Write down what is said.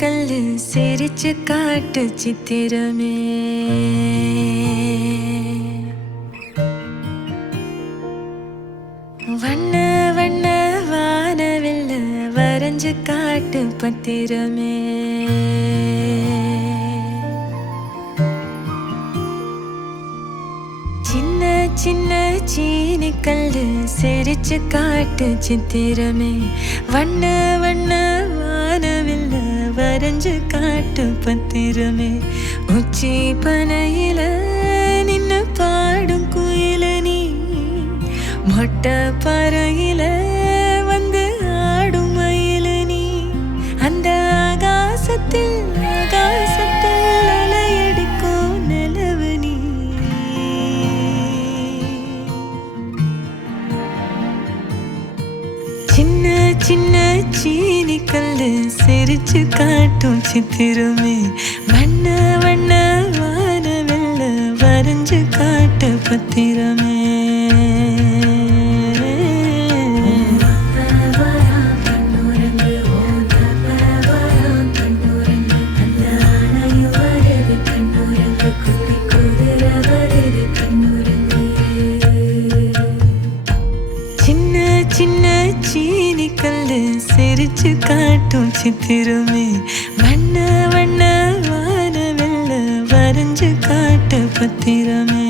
கல்லு சிரிச்சு காட்டு சித்திரமே. வண்ண வண்ண வானவில்ல வரைஞ்சு காட்டு பத்திரமே. சின்ன சின்ன சீனி கல்லு சிரிச்சு காட்டு சித்திரமே. வண்ண வண்ண வானவில்ல வரைஞ்சு காட்டு பத்திரமே. உச்சி பனையில நின்னு பாடும் குயில நீ, மொட்டை பறையில வந்து ஆடும் மயில நீ. அந்த ஆகாசத்தில் ஆகாசத்தில் அலையடிக்கும் நிலவு நீ. சின்ன சின்ன சீனி கல்லு சிரிச்சு காட்டும் சித்திரமே. வண்ண வண்ண வானவில்ல வரைஞ்சு காட்டு பத்திரமே. சின்ன சின்ன சீனி கல்லு சிரிச்சு காட்டும் சித்திரமே. வண்ண வண்ண வானவில்ல வரைஞ்சு காட்டு பத்திரமே.